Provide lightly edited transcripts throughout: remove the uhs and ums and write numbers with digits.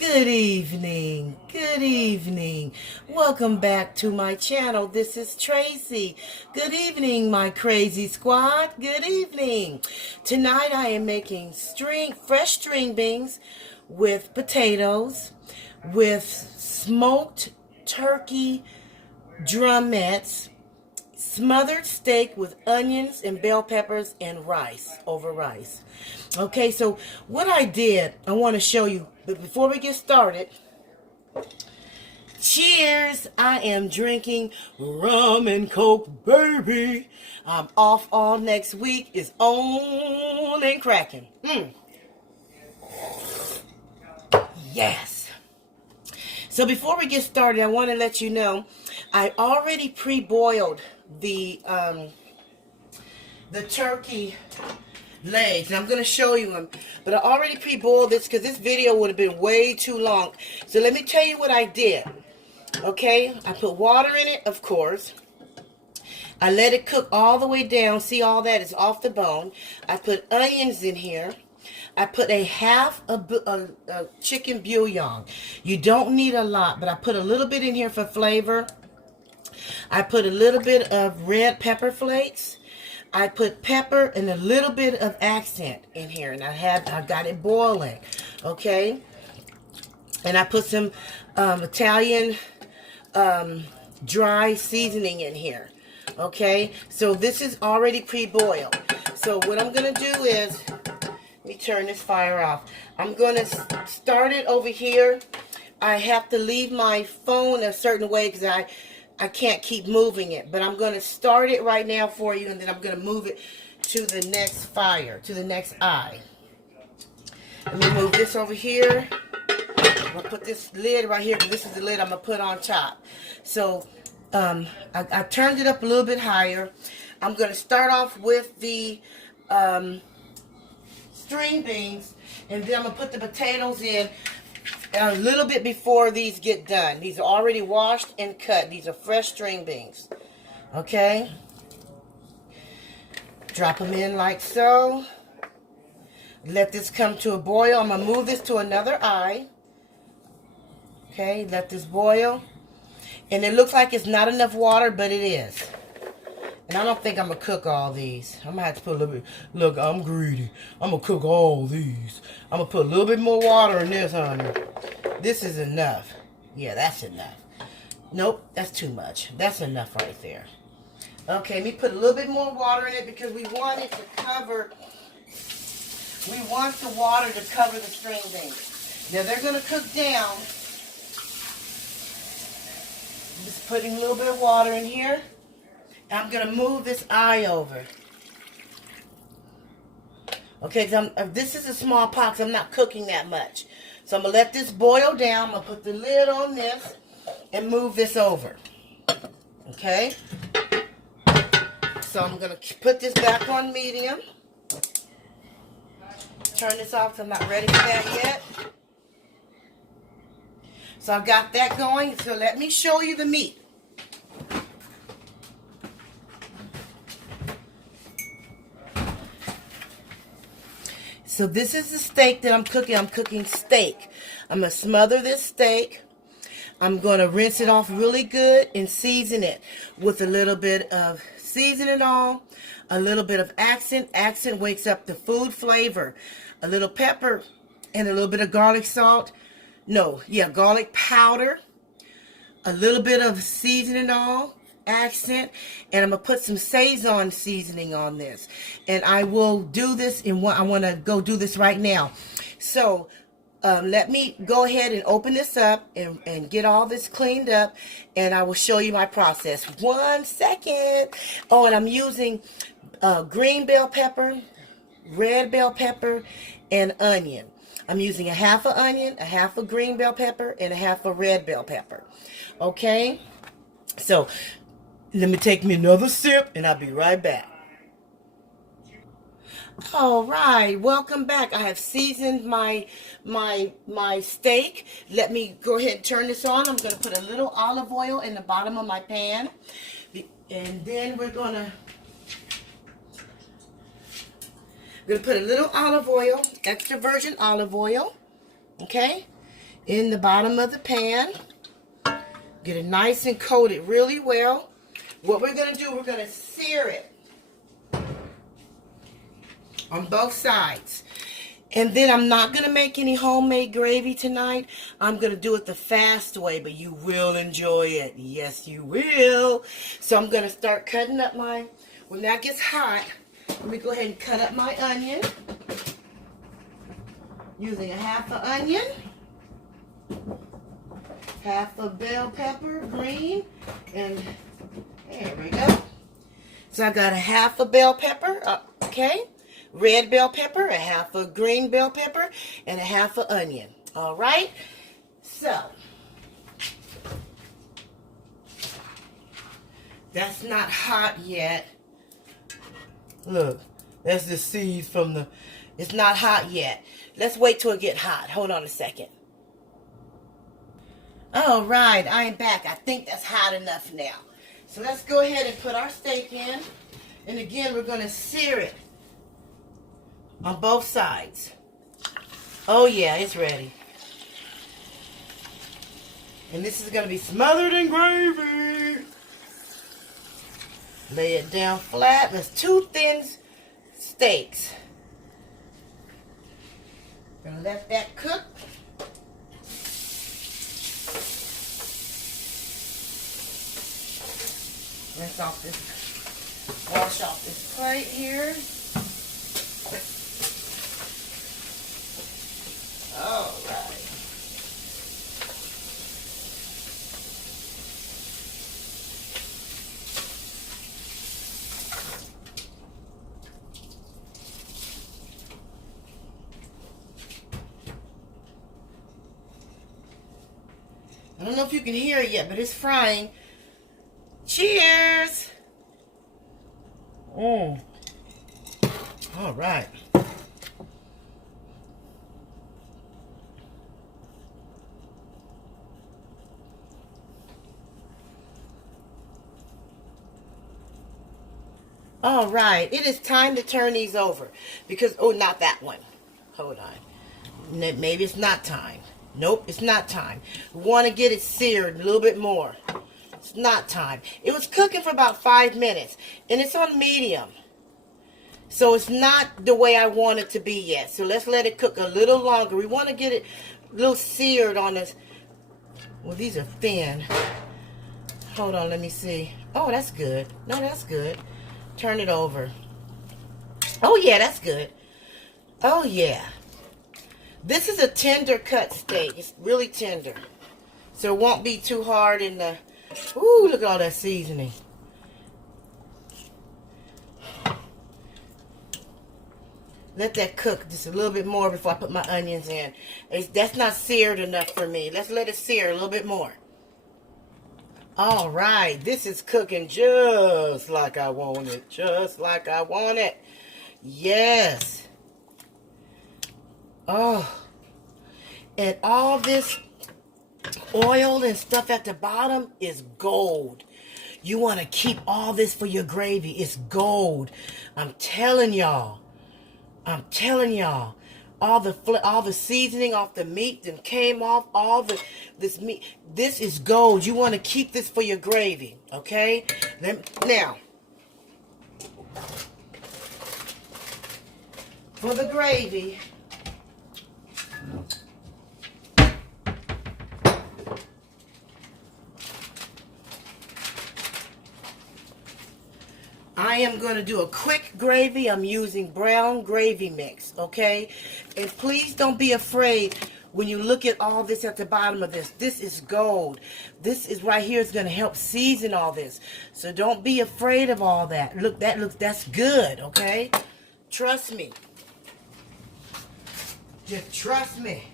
Good evening. Good evening. Welcome back to my channel. This is Tracy. Good evening, my crazy squad. Good evening. Tonight I am making fresh string beans with potatoes, with smoked turkey drumettes, smothered steak with onions and bell peppers and rice, over rice. Okay, so what I did, I want to show you, but before we get started, cheers. I am drinking rum and coke, baby. I'm off all next week. It's on and cracking. Yes. So before we get started, I want to let you know, I already pre-boiled the turkey legs, and I'm going to show you them, but I already pre-boiled this because this video would have been way too long. So let me tell you what I did. Okay, I put water in it, of course. I let it cook all the way down. See, all that is off the bone. I put onions in here. I put a half a chicken bouillon. You don't need a lot, but I put a little bit in here for flavor. I put a little bit of red pepper flakes. I put pepper and a little bit of accent in here, and I got it boiling, okay? And I put some Italian dry seasoning in here, okay? So this is already pre-boiled. So what I'm gonna do is, let me turn this fire off. I'm gonna start it over here. I have to leave my phone a certain way because I can't keep moving it, but I'm going to start it right now for you, and then I'm going to move it to the next fire, to the next eye. Let me move this over here. I'm going to put this lid right here, because this is the lid I'm going to put on top. So I turned it up a little bit higher. I'm going to start off with the string beans, and then I'm going to put the potatoes in a little bit before these get done. These are already washed and cut. These are fresh string beans. Okay? Drop them in like so. Let this come to a boil. I'm going to move this to another eye. Okay, let this boil. And it looks like it's not enough water, but it is. And I don't think I'm going to cook all these. I'm going to have to put a little bit. Look, I'm greedy. I'm going to cook all these. I'm going to put a little bit more water in this, honey. This is enough. Yeah, that's enough. Nope, that's too much. That's enough right there. Okay, let me put a little bit more water in it because we want it to cover. We want the water to cover the string beans. Now they're going to cook down. Just putting a little bit of water in here. I'm going to move this eye over. Okay, this is a small pot, so I'm not cooking that much. So I'm going to let this boil down. I'm going to put the lid on this and move this over. Okay? So I'm going to put this back on medium. Turn this off because I'm not ready for that yet. So I've got that going. So let me show you the meat. So this is the steak that I'm cooking. I'm cooking steak. I'm going to smother this steak. I'm going to rinse it off really good and season it with a little bit of seasoning oil, a little bit of accent. Accent wakes up the food flavor. A little pepper and a little bit of garlic salt. Garlic powder. A little bit of seasoning oil. Accent, and I'm gonna put some Saison seasoning on this, and I will do this in what I want to go do this right now. So let me go ahead and open this up and get all this cleaned up, and I will show you my process. 1 second. Oh, and I'm using green bell pepper, red bell pepper, and onion. I'm using a half an onion, a half a green bell pepper, and a half a red bell pepper. Okay, so let me take me another sip, and I'll be right back. All right, welcome back. I have seasoned my steak. Let me go ahead and turn this on. I'm going to put a little olive oil in the bottom of my pan, and then we're going to put a little olive oil, extra virgin olive oil. Okay, in the bottom of the pan. Get it nice and coated really well. What we're going to do, we're going to sear it on both sides. And then I'm not going to make any homemade gravy tonight. I'm going to do it the fast way, but you will enjoy it. Yes, you will. So I'm going to start cutting up my, when that gets hot, let me go ahead and cut up my onion. Using a half an onion, half a bell pepper, green, and there we go. So I got a half a bell pepper, okay, red bell pepper, a half a green bell pepper, and a half an onion. All right, so that's not hot yet. Look, that's the seeds from the, it's not hot yet. Let's wait till it get hot. Hold on a second. All right, I am back. I think that's hot enough now. So let's go ahead and put our steak in. And again, we're going to sear it on both sides. Oh yeah, it's ready. And this is going to be smothered in gravy. Lay it down flat. There's 2 thin steaks. Gonna let that cook. Rinse off this, wash off this plate here. All right. I don't know if you can hear it yet, but it's frying. Cheers! All right. All right. It is time to turn these over because, oh, not that one. Hold on. Maybe it's not time. Nope, it's not time. We want to get it seared a little bit more. It's not time. It was cooking for about 5 minutes, and it's on medium. So it's not the way I want it to be yet. So let's let it cook a little longer. We want to get it a little seared on this. Well, these are thin. Hold on, let me see. Oh, that's good. No, that's good. Turn it over. Oh, yeah, that's good. Oh, yeah. This is a tender cut steak. It's really tender. So it won't be too hard in the... Ooh, look at all that seasoning. Let that cook just a little bit more before I put my onions in. That's not seared enough for me. Let's let it sear a little bit more. All right. This is cooking just like I want it. Just like I want it. Yes. Oh, and all this oil and stuff at the bottom is gold. You want to keep all this for your gravy. It's gold. I'm telling y'all. I'm telling y'all. All the seasoning off the meat that came off. This meat. This is gold. You want to keep this for your gravy. Okay? Now, for the gravy, I am going to do a quick gravy. I'm using brown gravy mix, okay? And please don't be afraid when you look at all this at the bottom of this. This is gold. This is right here is going to help season all this. So don't be afraid of all that. Look, that's good, okay? Trust me. Just trust me.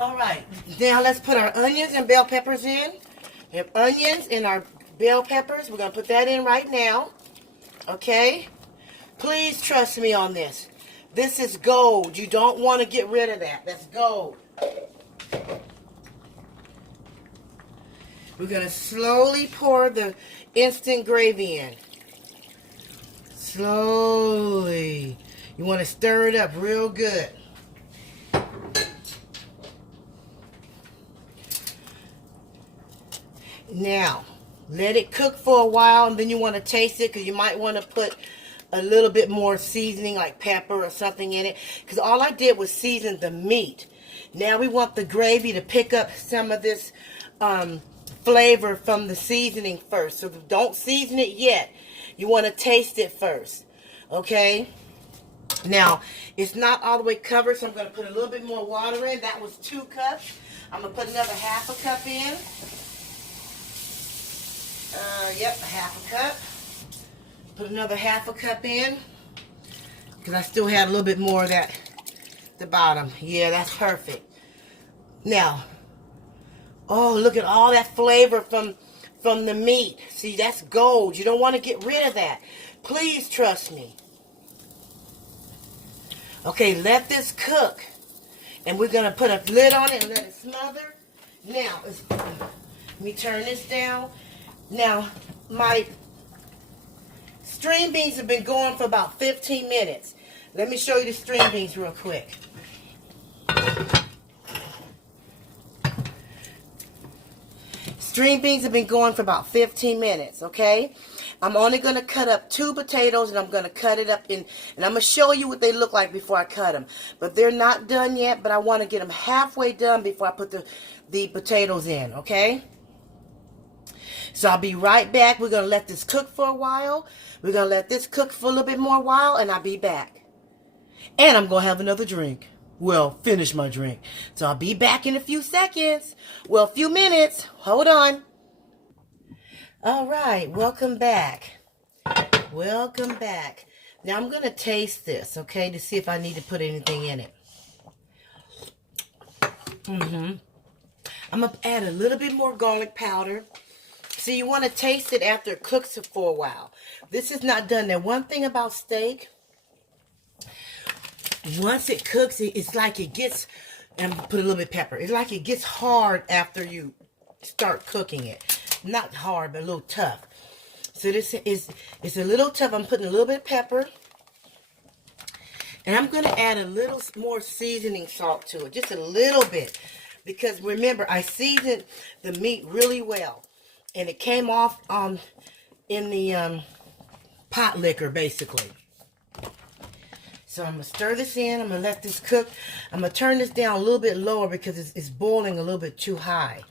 All right, now let's put our onions and bell peppers in. We have onions and our bell peppers. We're going to put that in right now. Okay? Please trust me on this. This is gold. You don't want to get rid of that. That's gold. We're going to slowly pour the instant gravy in. Slowly. You want to stir it up real good. Now, let it cook for a while, and then you want to taste it, because you might want to put a little bit more seasoning like pepper or something in it, because all I did was season the meat. Now we want the gravy to pick up some of this flavor from the seasoning first. So don't season it yet. You want to taste it first. Okay? Now, it's not all the way covered, so I'm going to put a little bit more water in. That was 2 cups. I'm going to put another half a cup in. Yep, a half a cup. Put another half a cup in, because I still had a little bit more of that at the bottom. Yeah, that's perfect. Now, oh, look at all that flavor from the meat. See, that's gold. You don't want to get rid of that. Please trust me. Okay, let this cook. And we're going to put a lid on it and let it smother. Now, let me turn this down. Now, my string beans have been going for about 15 minutes. Let me show you the string beans real quick. String beans have been going for about 15 minutes, okay? I'm only going to cut up 2 potatoes, and I'm going to cut it up in, and I'm going to show you what they look like before I cut them. But they're not done yet, but I want to get them halfway done before I put the potatoes in, okay? So I'll be right back. We're going to let this cook for a while. We're going to let this cook for a little bit more while, and I'll be back. And I'm going to have another drink. Well, finish my drink. So I'll be back in a few seconds. Well, a few minutes. Hold on. All right. Welcome back. Welcome back. Now I'm going to taste this, okay, to see if I need to put anything in it. I'm going to add a little bit more garlic powder. So you want to taste it after it cooks for a while. This is not done. Now, one thing about steak, once it cooks, it's like it gets, and put a little bit of pepper. It's like it gets hard after you start cooking it. Not hard, but a little tough. So this is, it's a little tough. I'm putting a little bit of pepper. And I'm going to add a little more seasoning salt to it. Just a little bit. Because remember, I seasoned the meat really well. And it came off in the pot liquor, basically. So I'm going to stir this in. I'm going to let this cook. I'm going to turn this down a little bit lower because it's boiling a little bit too high.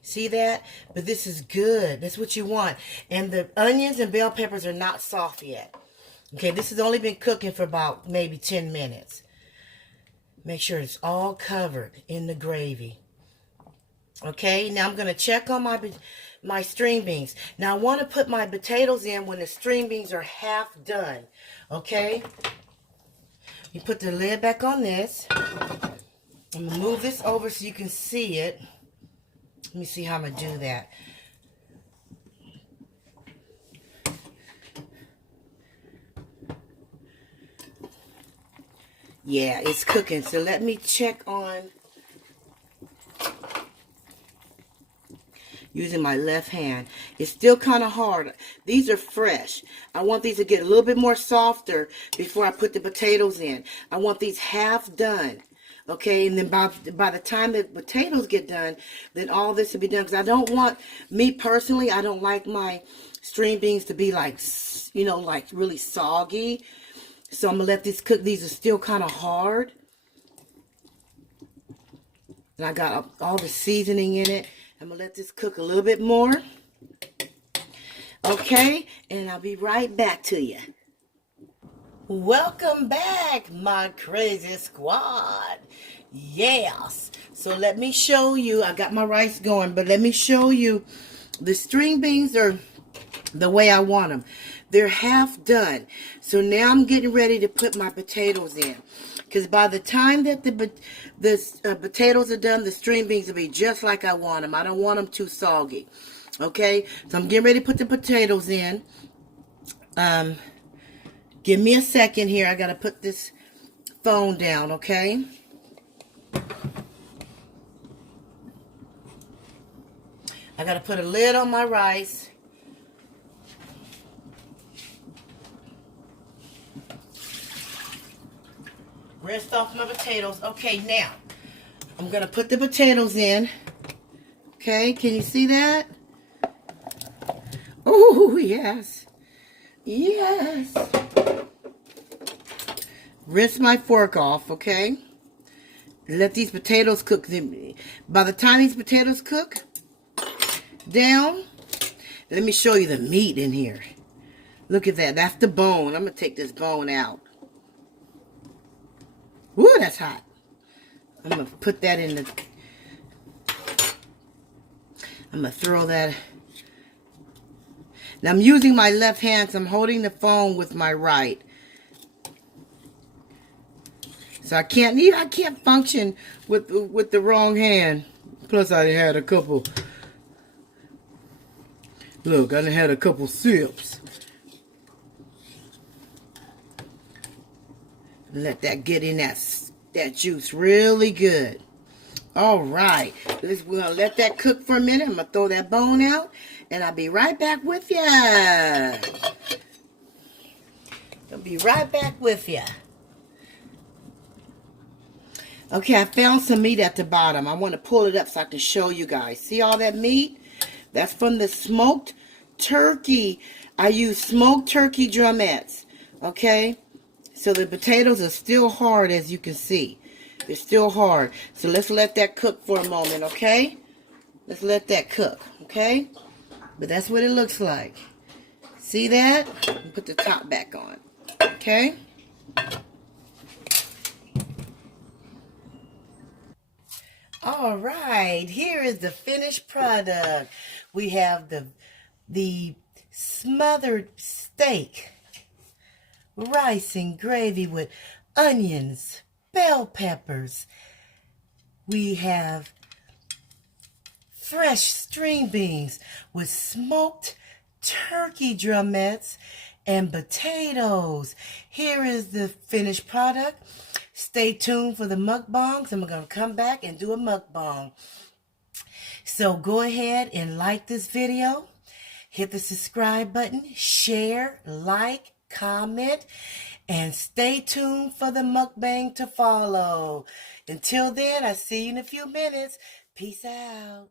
See that? But this is good. That's what you want. And the onions and bell peppers are not soft yet. Okay, this has only been cooking for about maybe 10 minutes. Make sure it's all covered in the gravy. Okay, now I'm going to check on my string beans. Now I want to put my potatoes in when the string beans are half done. Okay? You put the lid back on this. I'm going to move this over so you can see it. Let me see how I'm going to do that. Yeah, it's cooking. So let me check on using my left hand. It's still kind of hard. These are fresh. I want these to get a little bit more softer before I put the potatoes in. I want these half done. Okay, and then by the time the potatoes get done, then all this will be done. Because I don't want, me personally, I don't like my string beans to be like, you know, like really soggy. So I'm going to let these cook. These are still kind of hard. And I got all the seasoning in it. I'm going to let this cook a little bit more. Okay, and I'll be right back to you. Welcome back, my crazy squad. Yes. So let me show you. I got my rice going, but let me show you. The string beans are the way I want them. They're half done. So now I'm getting ready to put my potatoes in. Because by the time that the potatoes are done, the string beans will be just like I want them. I don't want them too soggy. Okay? So I'm getting ready to put the potatoes in. Give me a second here. I got to put this phone down, okay? I got to put a lid on my rice. Rinse off my potatoes. Okay, now I'm going to put the potatoes in. Okay, can you see that? Oh, yes. Yes. Rinse my fork off, okay? Let these potatoes cook. By the time these potatoes cook down, let me show you the meat in here. Look at that. That's the bone. I'm going to take this bone out. Woo, that's hot. I'm going to put that in the... I'm going to throw that... Now, I'm using my left hand, so I'm holding the phone with my right. So I can't function with the wrong hand. Plus, I had a couple... Look, I had a couple sips. Let that get in that juice really good. All right. We're going to let that cook for a minute. I'm going to throw that bone out, and I'll be right back with you. I'll be right back with you. Okay, I found some meat at the bottom. I want to pull it up so I can show you guys. See all that meat? That's from the smoked turkey. I use smoked turkey drumettes. Okay? So the potatoes are still hard, as you can see. They're still hard. So let's let that cook for a moment, okay? Let's let that cook, okay? But that's what it looks like. See that? Put the top back on, okay? All right, here is the finished product. We have the smothered steak, rice and gravy with onions, bell peppers. We have fresh string beans with smoked turkey drumettes and potatoes. Here is the finished product. Stay tuned for the mukbangs. I'm going to come back and do a mukbang. So go ahead and like this video. Hit the subscribe button. Share, like, comment, and stay tuned for the mukbang to follow. Until then, I'll see you in a few minutes. Peace out.